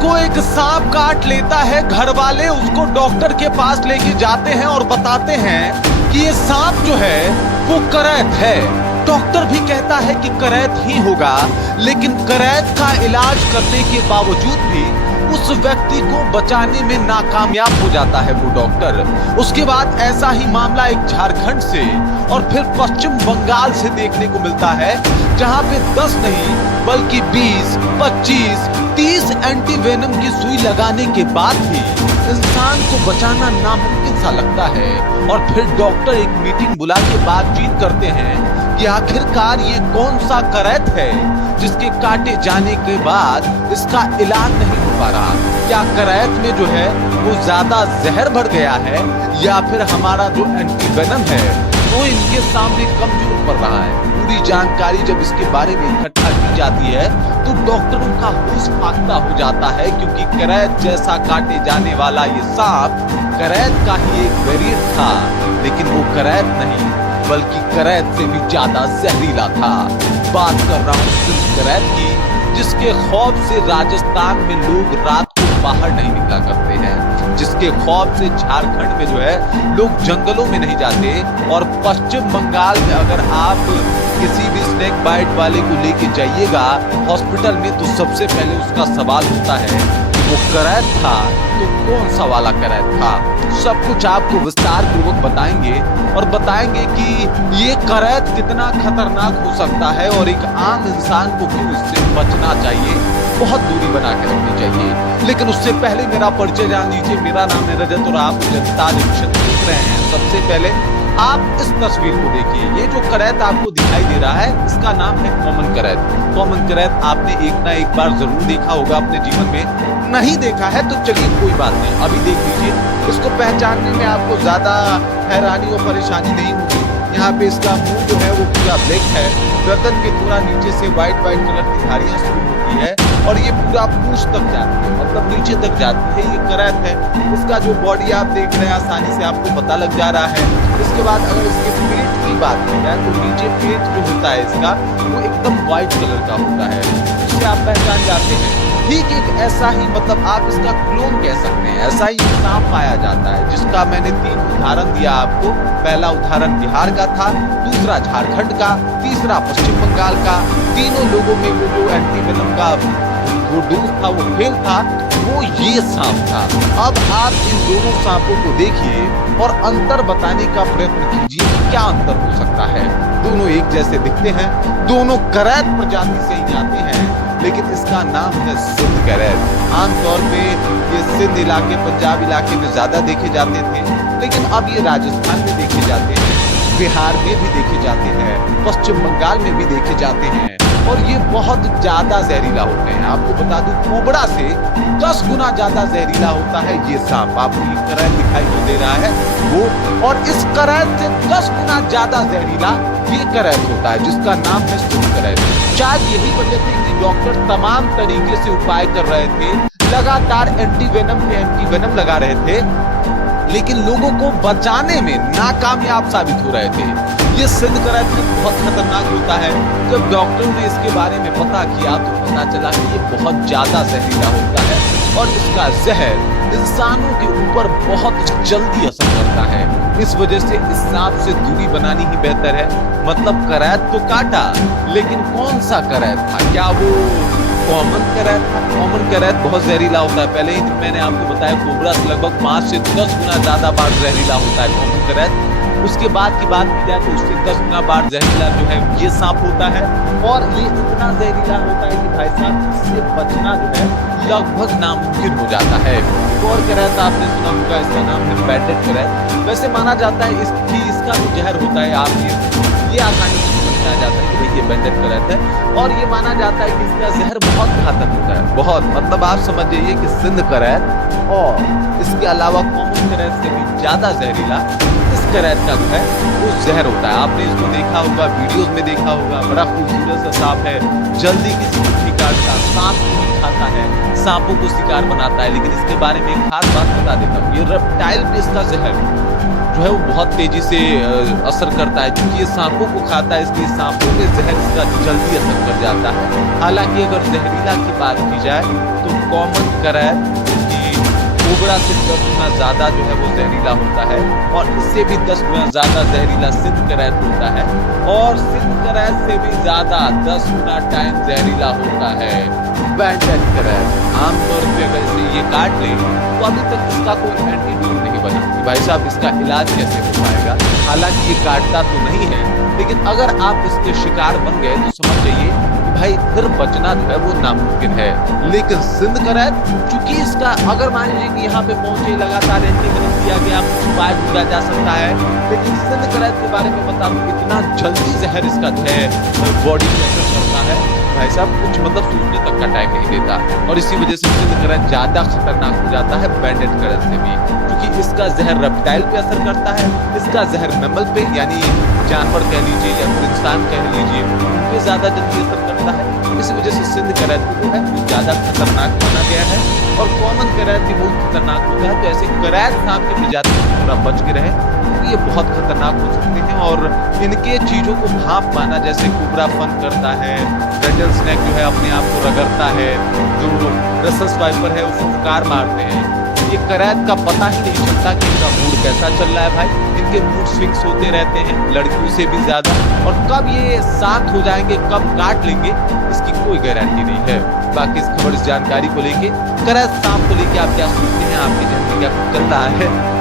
को एक सांप काट लेता है। घर वाले उसको डॉक्टर के पास लेके जाते हैं और बताते हैं कि ये सांप जो है वो करैत है। डॉक्टर भी कहता है कि करैत ही होगा, लेकिन करैत का इलाज करने के बावजूद भी उस व्यक्ति को बचाने में नाकामयाब हो जाता है वो डॉक्टर। उसके बाद ऐसा ही मामला एक झारखंड से और फिर पश्चिम बंगाल से देखने को मिलता है, जहां पे 10 नहीं बल्कि 20, 25, 30 एंटीवेनम की सुई लगाने के बाद भी इंसान को बचाना नामुमकिन सा लगता है। और फिर डॉक्टर एक मीटिंग बुला के बातचीत करते हैं कि आखिरकार ये कौन सा करैत है जिसके काटे जाने के बाद इसका इलाज नहीं हो पा रहा। क्या करैत में जो है वो ज्यादा जहर भर गया है, या फिर हमारा जो एंटीवेनम है वो इनके सामने कमजोर पड़ रहा है। पूरी जानकारी जब इसके बारे में इकट्ठा की जाती है तो डॉक्टरों का होश फाख्ता हो जाता है, क्योंकि करैत जैसा काटे जाने वाला ये सांप करैत का ही एक वेरिएंट था, लेकिन वो करैत नहीं बल्कि करैत से भी ज्यादा जहरीला था। बात कर रहा हूँ सिंध करैत की, जिसके खौफ से राजस्थान में लोग रात को बाहर नहीं निकला करते हैं, जिसके खौफ से झारखंड में जो है लोग जंगलों में नहीं जाते। और पश्चिम बंगाल में अगर आप किसी भी स्नेक बाइट वाले को लेके जाइएगा हॉस्पिटल में, तो सबसे पहले उसका सवाल होता है कि वो करैत था तो कौन सा वाला करैत था। सब कुछ आपको विस्तार पूर्वक बताएंगे और बताएंगे कि ये करैत कितना खतरनाक हो सकता है और एक आम इंसान को क्यों इससे बचना चाहिए, बहुत दूरी बना के रखनी चाहिए। लेकिन उससे पहले मेरा परिचय जान लीजिए। मेरा नाम है रजत और आप जनता जंक्शन देख रहे हैं। सबसे पहले आप इस तस्वीर को देखिए। ये जो करैत आपको दिखाई दे रहा है इसका नाम है कॉमन करैत। कॉमन करैत आपने एक ना एक बार जरूर देखा होगा अपने जीवन में। नहीं देखा है तो चलिए कोई बात नहीं, अभी देख लीजिए। इसको पहचानने में आपको ज्यादा हैरानी और परेशानी नहीं होगी। यहाँ पे इसका मुंह जो है वो पूरा ब्लैक है, गर्दन के थोड़ा नीचे से व्हाइट कलर की धारियां शुरू होती है और ये पूरा पूंछ तक जाती है, मतलब नीचे तक जाती है। ये करैत है। इसका जो बॉडी आप देख रहे हैं आसानी से आपको पता लग जा रहा है। इसके बाद अगर इसके पेट की बात की जाए तो नीचे पेट जो होता है इसका वो एकदम व्हाइट कलर का होता है, जिससे आप पहचान जाते हैं। ठीक एक ऐसा ही, मतलब आप इसका क्लोन कह सकते हैं, ऐसा ही सांप पाया जाता है, जिसका मैंने 3 उदाहरण दिया आपको। पहला उदाहरण बिहार का था, दूसरा झारखंड का, तीसरा पश्चिम बंगाल का। तीनों लोगों में वो जो एंटीवेनम का वो डोज था वो फेल था, वो ये सांप था। अब आप इन दोनों सांपों को देखिए और अंतर बताने का प्रयत्न कीजिए कि क्या अंतर हो सकता है। दोनों एक जैसे दिखते हैं, दोनों करैत प्रजाति से ही आते हैं, लेकिन इसका नाम है सिंध करैत। आमतौर पे ये सिंध इलाके, पंजाब इलाके में ज्यादा देखे जाते थे, लेकिन अब ये राजस्थान में देखे जाते हैं, बिहार में भी देखे जाते हैं, पश्चिम बंगाल में भी देखे जाते हैं। और ये बहुत ज्यादा जहरीला होते हैं। आपको बता दूं कोबरा से 10 गुना ज्यादा जहरीला होता है ये सांप। आपको ये करैत दिखाई तो दे रहा है वो, और इस करैत से 10 गुना ज्यादा जहरीला ये करैत होता है, जिसका नाम है सिंध करैत। शायद यही वजह थी कि डॉक्टर तमाम तरीके से उपाय कर रहे थे, लगातार एंटीवेनम लगा रहे थे, लेकिन लोगों को बचाने में नाकामयाब साबित हो रहे थे। ये सिंध करैत बहुत खतरनाक होता है। जब डॉक्टरों ने इसके बारे में पता किया तो पता चला कि ये बहुत ज्यादा जहरीला होता है और इसका जहर इंसानों के ऊपर बहुत जल्दी असर करता है। इस वजह से इस सांप से दूरी बनानी ही बेहतर है। मतलब करैत तो काटा, लेकिन कौन सा करैत था? क्या वो कॉमन करैत था? कॉमन करैत बहुत जहरीला होता है। पहले ही मैंने आपको बताया कोबरा से लगभग 5 से 10 गुना ज्यादा बार जहरीला होता है कॉमन करैत। उसके बाद की बात की जाए तो उससे 10 गुना बार जहरीला जो है ये सांप होता है, और ये इतना जहरीला होता है कि भाई साहब इससे बचना जो है लगभग नामुमकिन हो जाता है। और करैत आपने सुना होगा, इसका नाम है बैंडेड करैत। वैसे माना जाता है इसका जो जहर होता है आप ये आसानी से समझ जाता है कि भाई ये बैंडेड करैत है, और ये माना जाता है कि इसका जहर बहुत घातक होता है, बहुत। मतलब आप समझ जाइए कि सिंध करैत और इसके अलावा कॉमन करैत से भी ज्यादा जहरीला इस करैत का जो है वो जहर होता है। आपने इसको देखा होगा, वीडियोस में देखा होगा, बड़ा खूबसूरत सा सांप है, जल्दी किसी को नहीं काटता, सांप को नहीं खाता है, सांपों को शिकार बनाता है। लेकिन इसके बारे में एक खास बात बता देता हूँ, ये रेप्टाइल पे इसका जहर जो है वो बहुत तेजी से असर करता है, क्योंकि ये सांपों को खाता है, इसलिए सांपों के जहर इसका जल्दी असर कर जाता है। हालांकि अगर जहरीला की बात की जाए तो कॉमन करैत कोबरा से 10 गुना ज्यादा जो है वो जहरीला होता है, और इससे भी 10 गुना ज्यादा जहरीला सिंध करैत होता है, और सिंध करैत से भी ज्यादा 10 गुना टाइम जहरीला होता है बैंडेड करैत। आमतौर पे अगर इसे ये काट ले तो अभी तक इसका कोई एंटीडोट नहीं बना कि भाई साहब इसका इलाज कैसे हो पाएगा। हालांकि ये काटता तो नहीं है, लेकिन अगर आप इसके शिकार बन गए तो समझ जाइए भाई फिर बचना जो है वो नामुमकिन है। लेकिन सिंध करैत चूंकि इसका अगर मान लीजिए कि यहाँ पे पहुंचे लगातार एंटीवेनम दिया गया, कुछ उपाय किया जा सकता है, लेकिन सिंध करैत के बारे में बता दूं इतना जल्दी जहर इसका जो है बॉडी में असर करता है भाई साहब, कुछ मतलब सोचने तक का टाइम नहीं देता। और इसी वजह से सिंध करैत ज्यादा खतरनाक हो जाता है बैंडेड करैत से भी, क्योंकि इसका जहर रेप्टाइल पे असर करता है, इसका जहर मैमल पे यानी जानवर कह लीजिए या फिर इंसान कह लीजिए उन पे ज्यादा जल्दी असर करता है। इसी वजह से सिंध करैत जो है वो ज्यादा खतरनाक माना गया है, और कॉमन करैत भी बहुत खतरनाक होता है। तो ऐसे करैत सांप की प्रजाति से थोड़ा बच के रहे, क्योंकि ये बहुत खतरनाक हो सकते हैं, और इनके चीजों को भाप माना, जैसे कोबरा फन करता है, रेटल स्नेक जो है अपने आप को रगड़ता है, जो रसस वाइपर है उसको फुकार मारते हैं। ये करैत का पता ही नहीं चलता कि इनका मूड कैसा चल रहा है भाई, इनके मूड स्विंग्स होते रहते हैं लड़कियों से भी ज्यादा, और कब ये शांत हो जाएंगे कब काट लेंगे इसकी कोई गारंटी नहीं है। बाकी इस खबर इस जानकारी को लेके करैत सांप को लेके आप क्या सोचते हैं, आपके जहन में क्या चल रहा है